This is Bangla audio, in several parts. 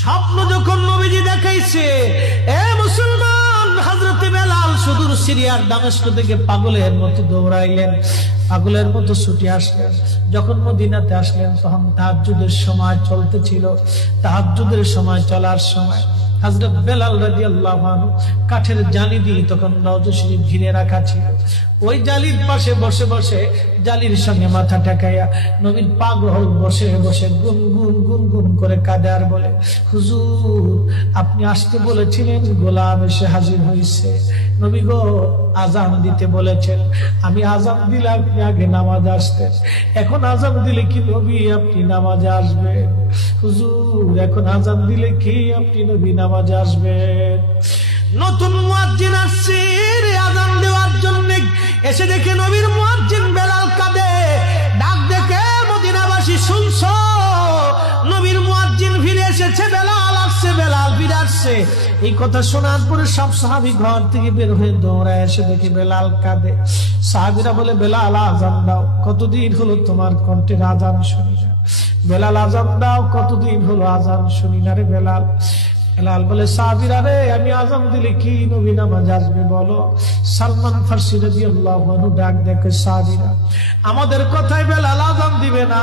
স্বপ্ন যখন নবীজি দেখাইছে, এ মুসলমান হাজরতে বেলাল সুদূর সিরিয়ার দামেস্ক থেকে পাগলের মতো দৌড়াইলেন, পাগলের মতো ছুটি আসলেন। যখন মদিনাতে আসলেন, তখন তাহাজ্জুদের সময় চলতেছিল। তাহাজ্জুদের সময় চলার সময় হজরত বেলাল রাজি আল্লাহ কাঠের জানি দিয়ে তখন নওজা শরীফ ঘিরে রাখা ছিল। ওই জালির পাশে বসে বসে জালির সঙ্গে মাথা ঠেকাইয়া নবীন পাগল বসে বসে গুন গুন গুন গুন করে কাঁদে আর বলে, হুজুর, আপনি আসতে বলেছিলেন, গোলাম এসে হাজির হয়েছে নবী গো, আজান দিতে বলেছেন। আমি আজান দিলে আপনি আগে নামাজ আসতেন। এখন আজান দিলে কি নবী আপনি নামাজে আসবেন? হুজুর, এখন আজান দিলে কি আপনি নবী নামাজে আসবেন? নতুন মুয়াজ্জিন আসছে। এসে দেখে নবীর মুয়াজ্জিন বেলাল কাঁদে। ডাক দেখে মদিনাবাসী, শুনছো? নবীর মুয়াজ্জিন ফিরে এসেছে, বেলাল আসছে, বেলাল ফিরে আসছে। এই কথা শোনার পরে সব সাহাবি ঘর থেকে বের হয়ে দৌড়ায় এসে দেখে বেলাল কাঁদে। সাহাবিরা বলে, বেলাল আজান দাও। কতদিন হলো তোমার কণ্ঠের আজান শুনি না। বেলাল আজান দাও। কতদিন হলো আজান শুনি না রে বেলাল? বেলাল বলে, সাহাবিরা রে, আমি আজান দিলে কি নবী নামাজ আসবে বলো? সালমান ফার্সি রাজি আল্লাহ ডাক দেখে সাহাবিরা, আমাদের কথায় বেলাল আজম দিবে না।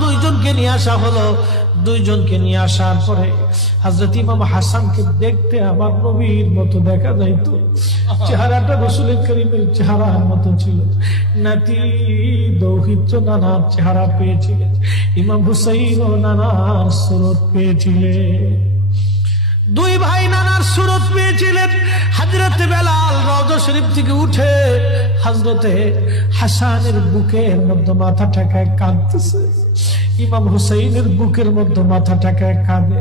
দুইজনকে নিয়ে আসা হলো। দুইজনকে নিয়ে আসার পরে হযরত ইমাম হাসানকে দেখতে আমার নবীর মতো দেখা যাইতো। চেহারাটা রসুল করিমের চেহারার মতো ছিল। নাতি দৌহিত্র নানার চেহারা পেয়েছিলেন ইমাম হুসাইন ও নানার সুরত পেয়েছিলেন। দুই ভাই নানার সুরত পেয়েছিলেন। হাজরতে বেলাল রওজা শরীফ থেকে উঠে হাজরতে হাসানের বুকের মধ্যে মাথা ঠেকায় কাঁদতেছে। ইমাম হুসাইনের বুকের মধ্যে মাথা টাকায় কাঁদে।